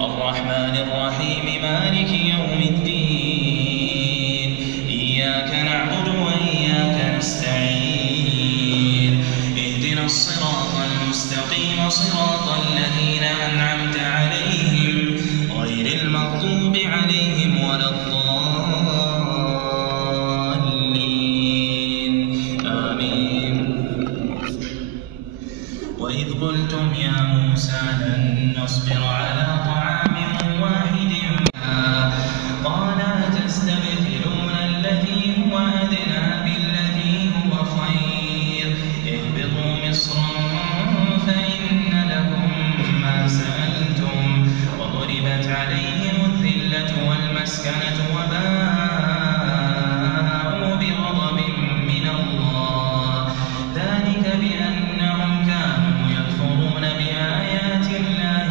الرحمن الرحيم مالك يوم الدين إياك نعبد وإياك نستعين اهدنا الصراط المستقيم صراط الذين أنعمت عليهم غير المغضوب عليهم ولا الضالين آمين. وإذ قلتم يا موسى لن نصبر على طعام واحد قال أتستبدلون الذي هو أدنى بالذي هو خير اهبطوا مصرا فإن لكم ما سألتم وضربت عليهم الذلة والمسكنة وباءوا بغضب من الله ذلك بأنهم كانوا يكفرون بآيات الله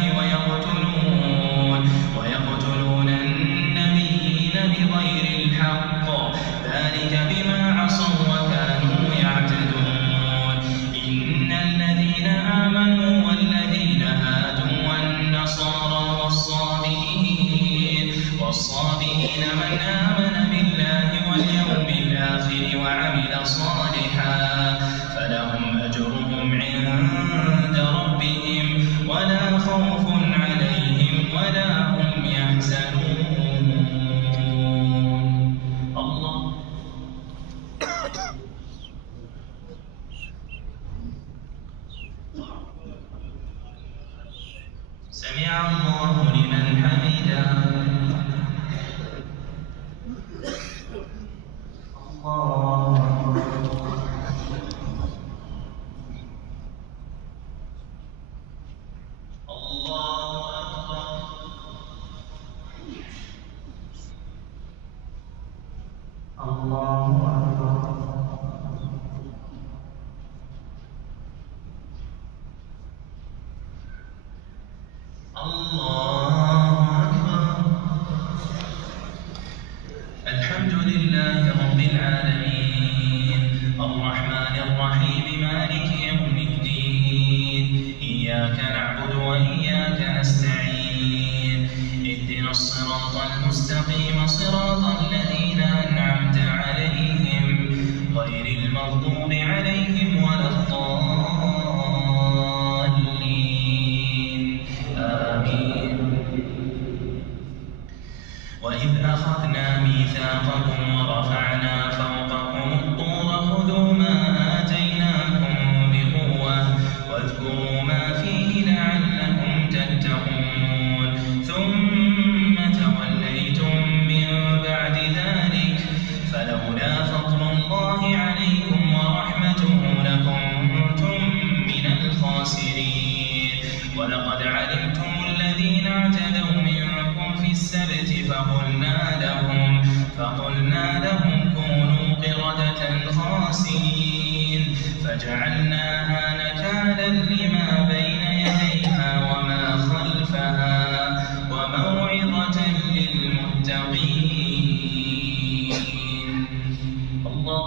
ويقتلون النبيين بغير الحق ذلك بما عصوا وكانوا يعتدون. إن الذين آمنوا والذين هادوا والنصارى والصابئين من آمن بالله واليوم الآخر وعمل صالحا فلهم أجرهم عند ربهم ولا خوف عليهم ولا هم يحزنون. الله سمع الله لمن حمده. الحمد لله رب العالمين الرحمن الرحيم مالك يوم الدين إياك نعبد وإياك نستعين اهدنا الصراط المستقيم صراط الذين أنعمت عليهم غير المغضوب عليهم ولا الضالين آمين. وإذ أخذنا ميثاقكم ورفعنا فوقكم الطور خذوا ما آتيناكم بقوة واذكروا ما فيه لعلكم تتقون ثم توليتم من بعد ذلك فلولا فضل الله عليكم ورحمته لكنتم من الخاسرين. ولقد علمتم الذين اعتدوا منكم في السبت فقلنا لهم كونوا قردة خاسئين فجعلناها نكالا لما بين يديها وما خلفها وموعظة للمتقين. الله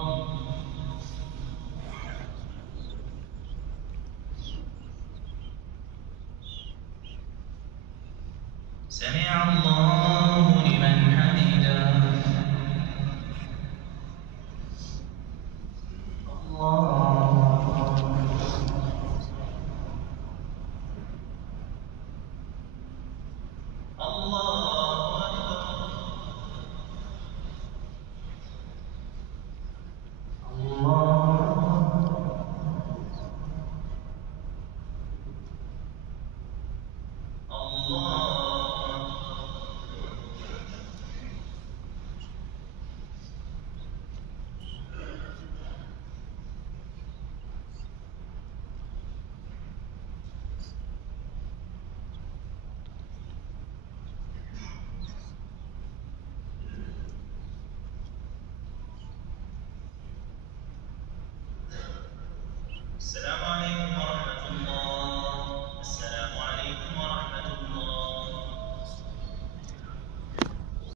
سمع الله لمن حمده. السلام